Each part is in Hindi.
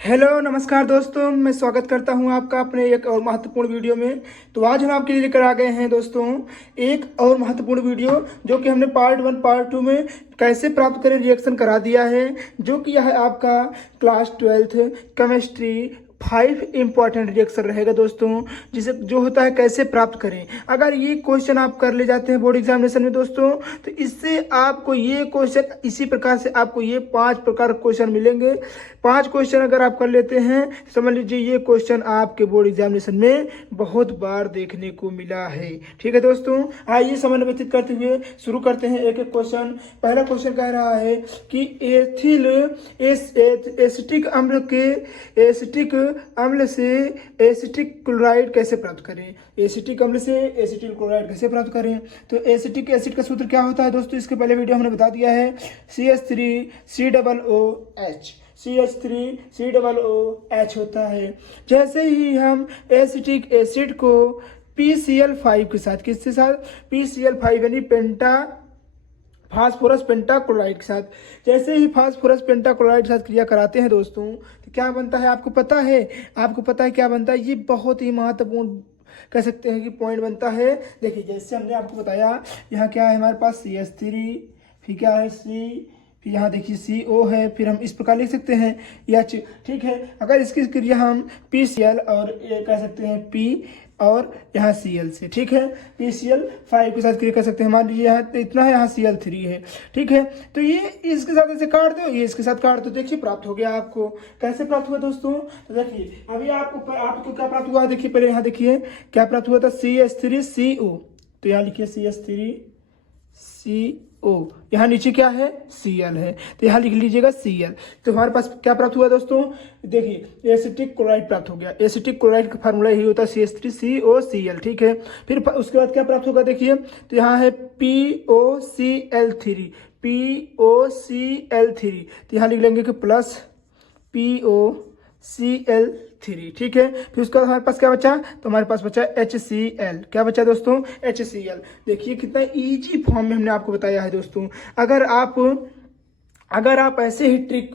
हेलो नमस्कार दोस्तों, मैं स्वागत करता हूं आपका अपने एक और महत्वपूर्ण वीडियो में। तो आज हम आपके लिए लेकर आ गए हैं दोस्तों एक और महत्वपूर्ण वीडियो, जो कि हमने पार्ट 1 पार्ट 2 में कैसे प्राप्त करें रिएक्शन करा दिया है। जो कि यह आपका class 12th chemistry 5 important reaction रहेगा दोस्तों, जिसे जो होता है कैसे प्राप्त करें। अगर ये क्वेश्चन आप कर ले जाते हैं बोर्ड एग्जामिनेशन में दोस्तों, तो इससे आपको ये क्वेश्चन इसी प्रकार से आपको ये 5 प्रकार क्वेश्चन मिलेंगे। 5 क्वेश्चन अगर आप कर लेते हैं, समझ लीजिए ये क्वेश्चन आपके बोर्ड एग्जामिनेशन में बहुत बार देखने को मिला है। ठीक है दोस्तों, आइए समय व्यतीत करते हुए शुरू करते हैं एक एक क्वेश्चन। पहला क्वेश्चन कह रहा है कि एथिल एसिटिक अम्ल से एसिटिक क्लोराइड कैसे प्राप्त करें। एसिटिक अम्ल से एसिटिल क्लोराइड कैसे प्राप्त करें। तो एसिटिक एसिड का सूत्र क्या होता है दोस्तों, इसके पहले वीडियो हमने बता दिया है, CH3COOH। CH3COOH होता है। जैसे ही हम एसिटिक एसिड को PCl5 के साथ, किसके साथ, PCl5 यानी पेंटा फास्फोरस पेंटाक्लोराइड के साथ, जैसे ही फास्फोरस पेंटाक्लोराइड के साथ क्रिया कराते हैं दोस्तों, तो क्या बनता है आपको पता है। आपको पता है क्या बनता है, ये बहुत ही महत्वपूर्ण कह सकते हैं कि पॉइंट बनता है। देखिए जैसे हमने आपको बताया, यहाँ क्या है हमारे पास CH3, फिर क्या है C, फिर यहाँ देखिए CO है, फिर हम इस प्रकार लिख सकते हैं H। ठीक है, अगर इसकी क्रिया हम PCl और कह सकते हैं P और यहाँ Cl से, ठीक है, PCl5 के साथ क्रिया कर सकते हैं। मान लीजिए यहाँ इतना है, यहाँ Cl3 है। ठीक है, तो ये इसके साथ ऐसे काट दो, ये इसके साथ काट दो, देखिए प्राप्त हो गया आपको। कैसे प्राप्त हुआ दोस्तों, तो देखिए अभी आपको क्या प्राप्त हुआ, देखिए पहले यहाँ देखिए क्या प्राप्त हुआ था, CH3CO। तो यहाँ लिखिए CH3CO, यहाँ नीचे क्या है, Cl है, तो यहाँ लिख लीजिएगा Cl। तो हमारे पास क्या प्राप्त हुआ दोस्तों, देखिए एसिटिक क्लोराइड प्राप्त हो गया। एसिटिक क्लोराइड का फार्मूला यही होता है CH3COCl। ठीक है, फिर उसके बाद क्या प्राप्त होगा, देखिए तो यहाँ है POCl3। तो यहाँ लिख लेंगे कि प्लस POCl3। ठीक है, फिर उसके बाद हमारे पास क्या बचा, तो हमारे पास बचा HCl। क्या बचा दोस्तों, HCl। देखिए कितना इजी फॉर्म में हमने आपको बताया है दोस्तों। अगर आप ऐसे ही ट्रिक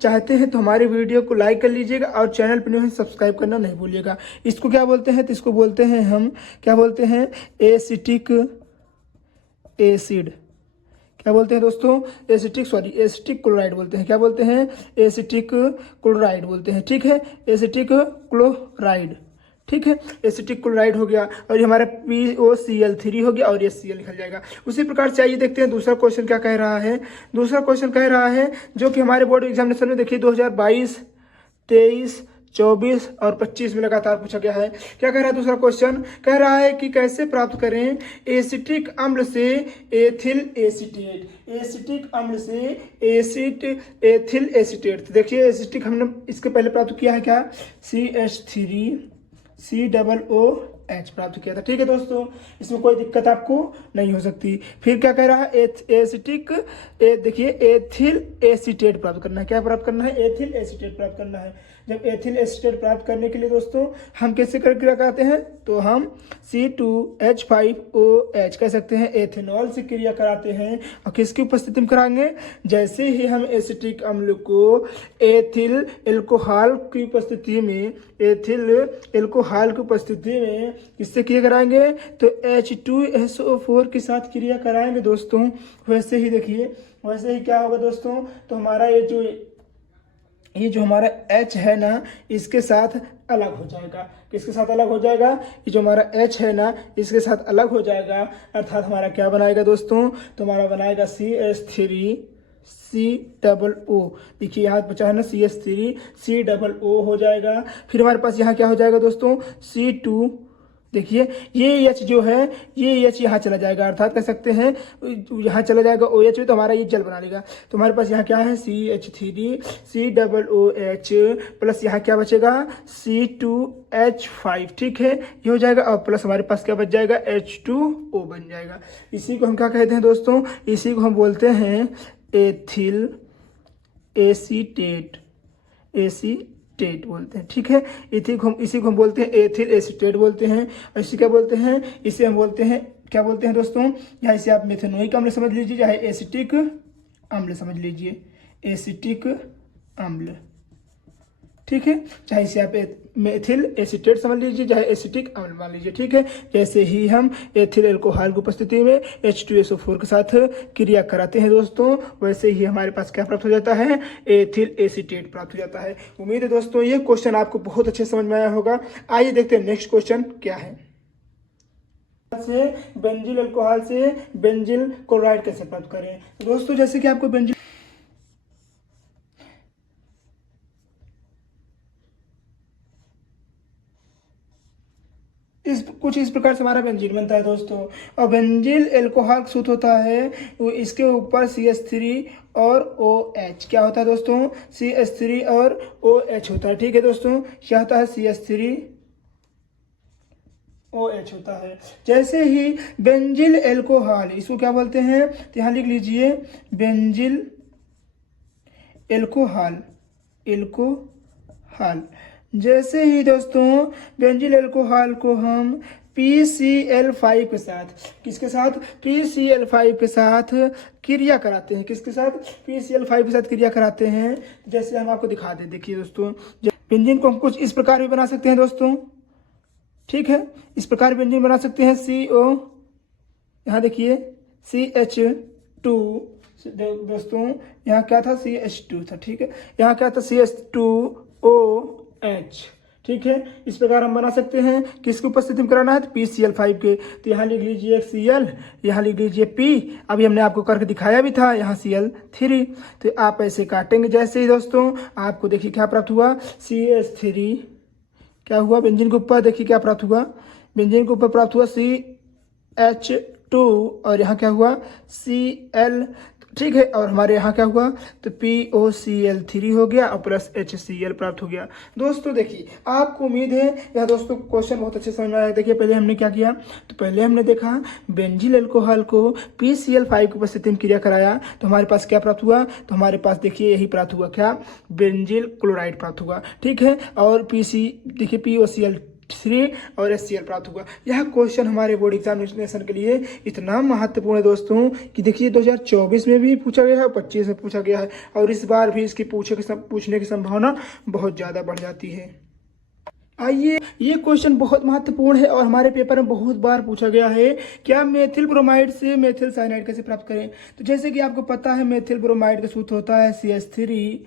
चाहते हैं तो हमारे वीडियो को लाइक कर लीजिएगा और चैनल पर न्यू है सब्सक्राइब करना नहीं भूलिएगा। इसको क्या बोलते हैं, तो इसको बोलते हैं हम, क्या बोलते हैं, एसिटिक एसिड। क्या बोलते हैं दोस्तों, एसिटिक क्लोराइड बोलते हैं। क्या बोलते हैं, एसिटिक क्लोराइड बोलते हैं। ठीक है, एसिटिक क्लोराइड। ठीक है, एसिटिक क्लोराइड हो गया, और ये हमारा POCl3 हो गया, और ये Cl निकल जाएगा। उसी प्रकार से आइए देखते हैं दूसरा क्वेश्चन क्या कह रहा है। दूसरा क्वेश्चन कह रहा है, जो कि हमारे बोर्ड एग्जामिनेशन में देखिए 2022, 23, 24 और 25 में लगातार पूछा गया है। क्या कह रहा है दूसरा क्वेश्चन, कह रहा है कि कैसे प्राप्त करें एसिटिक अम्ल से एथिल एसीटेट। एसिटिक अम्ल से एथिल एसीटेट। तो देखिए एसिटिक हमने इसके पहले प्राप्त किया है क्या, CH3COOH प्राप्त किया था। ठीक है दोस्तों, इसमें कोई दिक्कत आपको नहीं हो सकती। फिर क्या कह रहा है, देखिए एथिल एसीटेट प्राप्त करना है। क्या प्राप्त करना है, एथिल एसीटेट प्राप्त करना है। जब एथिल एसीटेट प्राप्त करने के लिए दोस्तों हम कैसे क्रिया कराते हैं, तो हम C2H5OH कह सकते हैं, एथेनॉल से क्रिया कराते हैं। और किसकी उपस्थिति में कराएंगे, जैसे ही हम एसिटिक अम्ल को एथिल एल्कोहल की उपस्थिति में, किससे क्रिया कराएंगे, तो H2SO4 के साथ क्रिया कराएंगे दोस्तों। वैसे ही देखिए, वैसे ही क्या होगा दोस्तों, तो हमारा ये जो हमारा H है ना, इसके साथ अलग हो जाएगा। किसके साथ अलग हो जाएगा, ये जो हमारा H है ना, इसके साथ अलग हो जाएगा। अर्थात हमारा क्या बनाएगा दोस्तों, तो हमारा बनाएगा CH3COO। देखिए यहाँ बचा है ना CH3COO हो जाएगा। फिर हमारे पास यहाँ क्या हो जाएगा दोस्तों, C2। देखिए ये H जो है, ये H यहाँ चला जाएगा, अर्थात कह सकते हैं यहाँ चला जाएगा OH, तो हमारा ये जल बना लेगा। तो हमारे पास यहाँ क्या है, CH3COOH प्लस यहाँ क्या बचेगा, C2H5। ठीक है, ये हो जाएगा, और प्लस हमारे पास क्या बच जाएगा, H2O बन जाएगा। इसी को हम क्या कहते हैं दोस्तों, इसी को हम बोलते हैं एथिल एसीटेट बोलते हैं। ठीक है, इसी को हम बोलते हैं एथिल एसीटेट बोलते हैं। और इसे क्या बोलते हैं, इसे हम बोलते हैं, क्या बोलते हैं दोस्तों, या इसे आप मेथेनोइक अम्ल समझ लीजिए, चाहे एसिटिक अम्ल समझ लीजिए, एसिटिक अम्ल। ठीक है, चाहे इसे आप मेथिल एसीटेट समझ लीजिए, चाहे एसिटिक अम्ल मान लीजिए। ठीक है, जैसे ही हम एथिल एल्कोहल की उपस्थिति में H2SO4 के साथ क्रिया कराते हैं दोस्तों, वैसे ही हमारे पास क्या प्राप्त हो जाता है, एथिल एसीटेट प्राप्त हो जाता है। उम्मीद है दोस्तों ये क्वेश्चन आपको बहुत अच्छे समझ में आया होगा। आइए देखते हैं नेक्स्ट क्वेश्चन क्या है। से बेंजिल अल्कोहल से बेंजिल क्लोराइड कैसे प्राप्त करें। तो दोस्तों जैसे कि आपको बेंजिल कुछ इस प्रकार से हमारा बेंजीन बनता है दोस्तों। और बेंजिल अल्कोहल सूत्र होता है वो इसके ऊपर CH3 और OH क्या होता है दोस्तों, CH3 और OH होता है। ठीक है दोस्तों, क्या होता है, CH3 OH होता है। जैसे ही बेंजिल अल्कोहल, इसको क्या बोलते हैं, तो यहाँ लिख लीजिए बेंजिल अल्कोहल, अल्कोहल। जैसे ही दोस्तों बेंजिल अल्कोहल को हम PCl5 के साथ, किसके साथ, PCl5 के साथ क्रिया कराते हैं, किसके साथ, PCl5 के साथ क्रिया कराते हैं। जैसे हम आपको दिखा दें, देखिए दोस्तों, बेंजीन को हम कुछ इस प्रकार भी बना सकते हैं दोस्तों। ठीक है, इस प्रकार बेंजीन बना सकते हैं, CO, यहाँ देखिए CH2 दोस्तों, यहाँ क्या था, CH2 था। ठीक है, यहाँ क्या था, CH2OH। ठीक है, इस प्रकार हम बना सकते हैं। किसकी उपस्थिति में कराना है, तो PCl5 के। तो यहाँ लिख लीजिए Cl, यहाँ लिख लीजिए P, अभी हमने आपको करके दिखाया भी था, यहाँ Cl3। तो आप ऐसे काटेंगे। जैसे ही दोस्तों आपको देखिए क्या प्राप्त हुआ, CH3 क्या हुआ, बेंजीन के ऊपर देखिए क्या प्राप्त हुआ, बेंजीन के ऊपर प्राप्त हुआ CH2 और यहाँ क्या हुआ, Cl। ठीक है, और हमारे यहाँ क्या हुआ, तो POCl3 हो गया और प्लस HCl प्राप्त हो गया। दोस्तों देखिए, आपको उम्मीद है यह दोस्तों क्वेश्चन बहुत अच्छे समझ में आया। देखिए पहले हमने क्या किया, तो पहले हमने देखा बेंजिल अल्कोहल को PCl5 की उपस्थिति में क्रिया कराया, तो हमारे पास क्या प्राप्त हुआ, तो हमारे पास देखिए यही प्राप्त हुआ, क्या, बेंजिल क्लोराइड प्राप्त हुआ। ठीक है, और देखिए POCl3 और HCl प्राप्त हुआ। यह क्वेश्चन हमारे बोर्ड एग्जामिनेशन के लिए इतना महत्वपूर्ण है दोस्तों कि देखिए 2024 में भी पूछा गया है, 25 में पूछा गया है, और इस बार भी इसकी पूछने की संभावना बहुत ज़्यादा बढ़ जाती है। आइए, ये क्वेश्चन बहुत महत्वपूर्ण है और हमारे पेपर में बहुत बार पूछा गया है, क्या मेथिल ब्रोमाइड से मेथिल साइनाइड कैसे प्राप्त करें। तो जैसे कि आपको पता है मेथिल ब्रोमाइड का सूत्र होता है CH3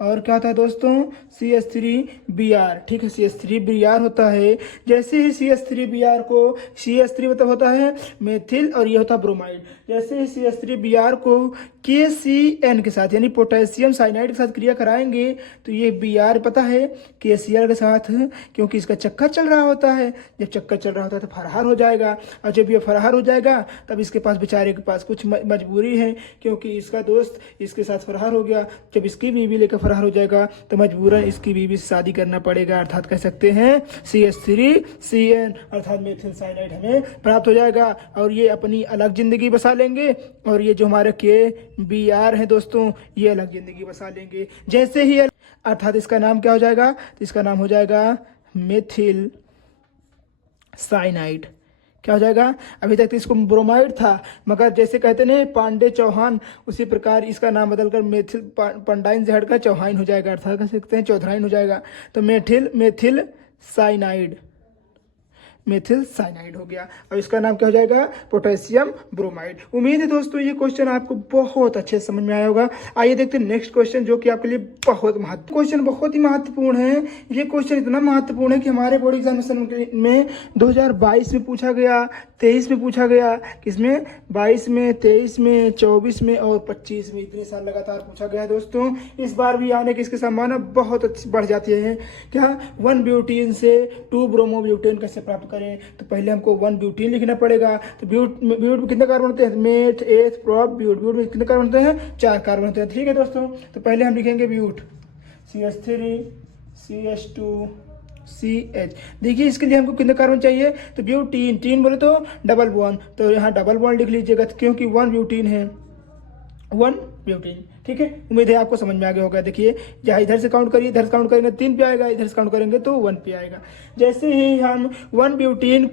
और क्या होता है दोस्तों, CH3Br। ठीक है, CH3Br होता है। जैसे ही CH3Br को, CH3 मतलब होता है मेथिल और ये होता है ब्रोमाइड। जैसे ही CH3Br को KCN के साथ यानी पोटेशियम साइनाइड के साथ क्रिया कराएंगे, तो ये Br पता है KCl के साथ, क्योंकि इसका चक्कर चल रहा होता है। जब चक्कर चल रहा होता है तो फरार हो जाएगा, और जब ये फरार हो जाएगा तब इसके पास, बेचारे के पास कुछ मजबूरी है, क्योंकि इसका दोस्त इसके साथ फरार हो गया। जब इसकी बीवी लेकर फरार हो जाएगा तो मजबूरन इसकी बीवी से शादी करना पड़ेगा, अर्थात कह सकते हैं CH3CN अर्थात मेथिल साइनाइड हमें प्राप्त हो जाएगा, और ये अपनी अलग जिंदगी बसा लेंगे, और ये जो हमारे KBr है दोस्तों, ये अलग जिंदगी बसा लेंगे। जैसे ही अर्थात इसका नाम क्या हो जाएगा, तो इसका नाम हो जाएगा मेथिल साइनाइड। क्या हो जाएगा, अभी तक तो इसको ब्रोमाइड था, मगर जैसे कहते नहीं पांडे चौहान, उसी प्रकार इसका नाम बदलकर मेथिल पंडाइन से हटकर चौहाइन हो जाएगा, अर्थात कह सकते हैं चौधराइन हो जाएगा। तो मेथिल साइनाइड, मेथिल साइनाइड हो गया, और इसका नाम क्या हो जाएगा, पोटेशियम ब्रोमाइड। उम्मीद है दोस्तों ये क्वेश्चन आपको बहुत अच्छे समझ में आया होगा। आइए देखते हैं नेक्स्ट क्वेश्चन, जो कि आपके लिए बहुत क्वेश्चन बहुत ही महत्वपूर्ण है। ये क्वेश्चन इतना महत्वपूर्ण है कि हमारे बोर्ड एग्जामिनेशन में 2022 में पूछा गया, 23 में पूछा गया, किसमें, 22 में, 23 में, 24 में और 25 में, इतने साल लगातार पूछा गया दोस्तों। इस बार भी आने की इसकी संभावना बहुत अच्छी बढ़ जाती है। क्या, 1 ब्यूटीन से 2 ब्रोमोब्यूटेन कैसे प्राप्त करें। तो पहले हमको 1 ब्यूटीन लिखना पड़ेगा। तो ब्यूट में कितने कार्बन होते हैं, मेथ, एथ, प्रोप, ब्यूट में कितने कार्बन होते हैं, 4 कार्बन होते हैं। ठीक है दोस्तों, तो पहले हम लिखेंगे ब्यूट, CH3 CH2 CH। देखिए इसके लिए हमको कितने कार्बन चाहिए, तो ब्यूटीन, तीन बोले तो डबल बॉन्ड, तो यहाँ डबल बॉन्ड लिख लीजिएगा, क्योंकि 1 ब्यूटीन है, 1 ब्यूटीन। ठीक है, उम्मीद है आपको समझ में आ गया होगा। देखिए जहाँ इधर से काउंट करिए, इधर से काउंट करेंगे 3 पे आएगा, इधर से काउंट करेंगे तो 1 पे आएगा। जैसे ही हम 1 ब्यूटीन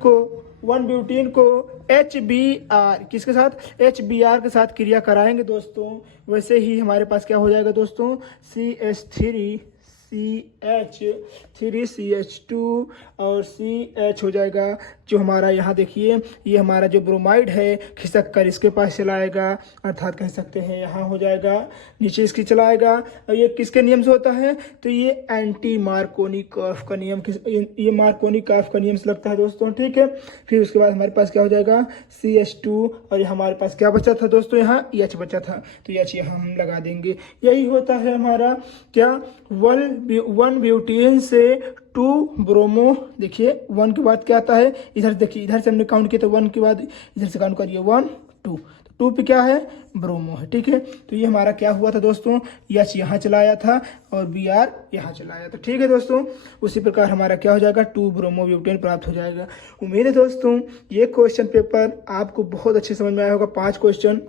को HBr किसके साथ, HBr के साथ क्रिया कराएंगे दोस्तों, वैसे ही हमारे पास क्या हो जाएगा दोस्तों, CH3 3CH2 और CH हो जाएगा जो हमारा यहाँ देखिए ये हमारा जो ब्रोमाइड है खिसक कर इसके पास चलाएगा, अर्थात कह सकते हैं यहाँ हो जाएगा नीचे इसकी चलाएगा। और ये किसके नियम से होता है, तो ये एंटी मार्कोनिकॉफ का नियम, ये मार्कोनिकॉफ का नियम से लगता है दोस्तों, ठीक है। फिर उसके बाद हमारे पास क्या हो जाएगा CH2 और ये हमारे पास क्या बचा था दोस्तों, यहाँ H बचा था, तो H यहाँ हम लगा देंगे। यही होता है हमारा क्या 1 ब्यूटेन से 2 ब्रोमो। देखिए 1 के बाद क्या आता है, इधर देखिए इधर से हमने काउंट किया तो 1 के बाद इधर से काउंट करिए 1 2, तो 2 पे क्या है ब्रोमो है, ठीक है। तो ये हमारा क्या हुआ था दोस्तों, H यहाँ चलाया था और Br यहाँ चलाया था, ठीक है दोस्तों। उसी प्रकार हमारा क्या हो जाएगा 2 ब्रोमो ब्यूटेन प्राप्त हो जाएगा। उम्मीद है दोस्तों ये क्वेश्चन पेपर आपको बहुत अच्छे समझ में आया होगा, 5 क्वेश्चन।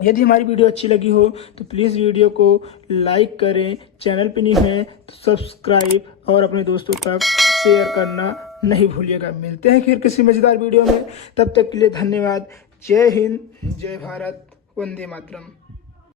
यदि हमारी वीडियो अच्छी लगी हो तो प्लीज़ वीडियो को लाइक करें, चैनल पे नहीं है तो सब्सक्राइब और अपने दोस्तों तक शेयर करना नहीं भूलिएगा। मिलते हैं फिर किसी मज़ेदार वीडियो में, तब तक के लिए धन्यवाद। जय हिंद, जय भारत, वंदे मातरम।